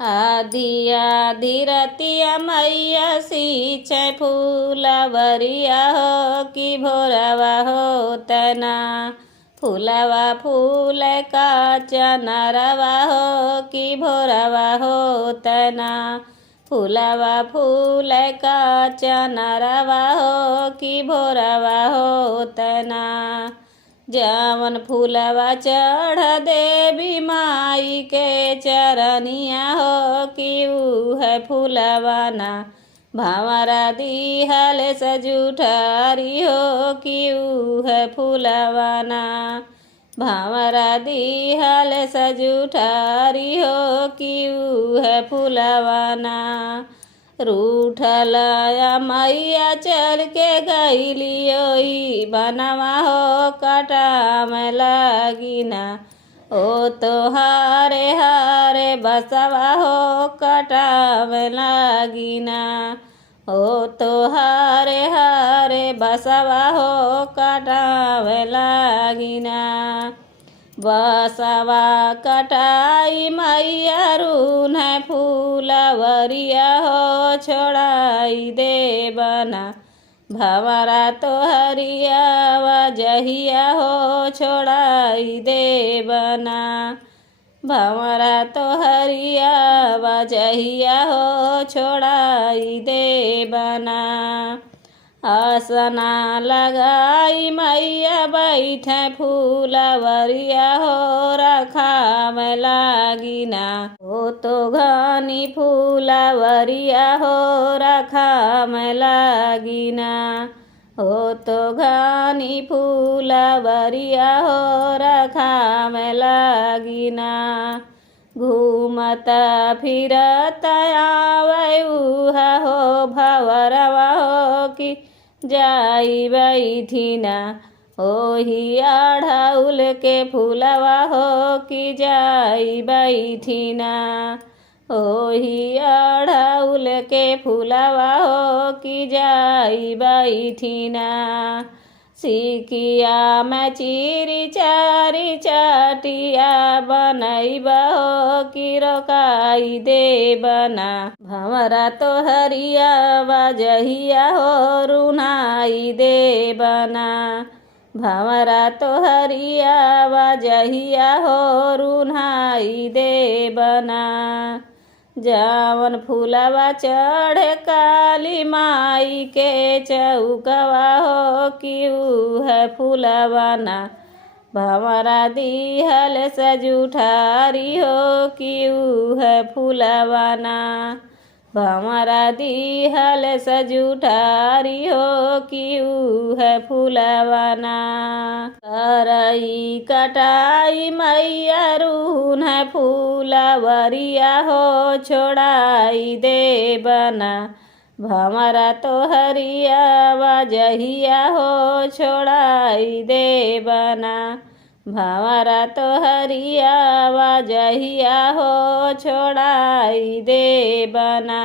आधी आधी रतिया मैया सींचे फूलवरिया हो कि भोरवा हो तना। फूलवा फूल का चनरवा हो कि भोरवा हो तना। फूलवा फूल का चनरवा हो कि भोरवा हो तना। जवन फूलवा चढ़ देवी माई के चरनिया हो कि है फूलवा ना। भंवरा दिहल सजूठारी हो कि है फूलवा ना। भंवरा दिहल सजूठारी हो कि है फूलवा ना। रूठल मैया चल के गईली बनवा हो कटाम लागिना। ओ तो हारे हारे बसवा हो कटाम लागिना। ओ तो हारे हारे बसवा हो कटाम लागिना। बसवा कटाई मैया रून है फूलवरिया हो छोड़ाई दे बना। भंवरा तो हरिया वजहिया हो छोड़ाई दे बना। भंवरा तो हरिया वजहिया हो छोड़ाई दे बना। आसना लगाई मैया बैठे फूलवरिया हो रखाम लागिना। हो तो घनी फूलवरिया हो रखाम लागिना। हो तो घनी फूलवरिया हो रखाम लागिना। घूमता फिरता आवे उहा हो भंवरवा हो कि जाई बैठिना। ओही अढ़ौल के फूलवा हो कि जाई बैठिना। ओही अढ़ौल के फूलवा हो कि जाई बैठिना। सिकिया में चीरी चारी चाटिया बनैब हो कि रोकाई दे बना। भंवरा तो हरिया वजहिया हो रुनाई दे बना। भंवरा तो हरिया वजहिया हो रुनाई दे बना। जावन फूलवा चढ़े काली माई के चौकवा हो कि है फूलवा ना। भंवरा दिहल सजूठारी हो कि है फूलवा ना। भंवरा दिहल सजूठारी हो कि है फूलवा ना। करई कटाई मैया रून है फूलवरिया हो छोड़ाई दे बना। भंवरा तो हरिया वजहिया हो छोड़ाई दे बना। भंवरा तो हरिया वजहिया हो छोड़ाई दे बना।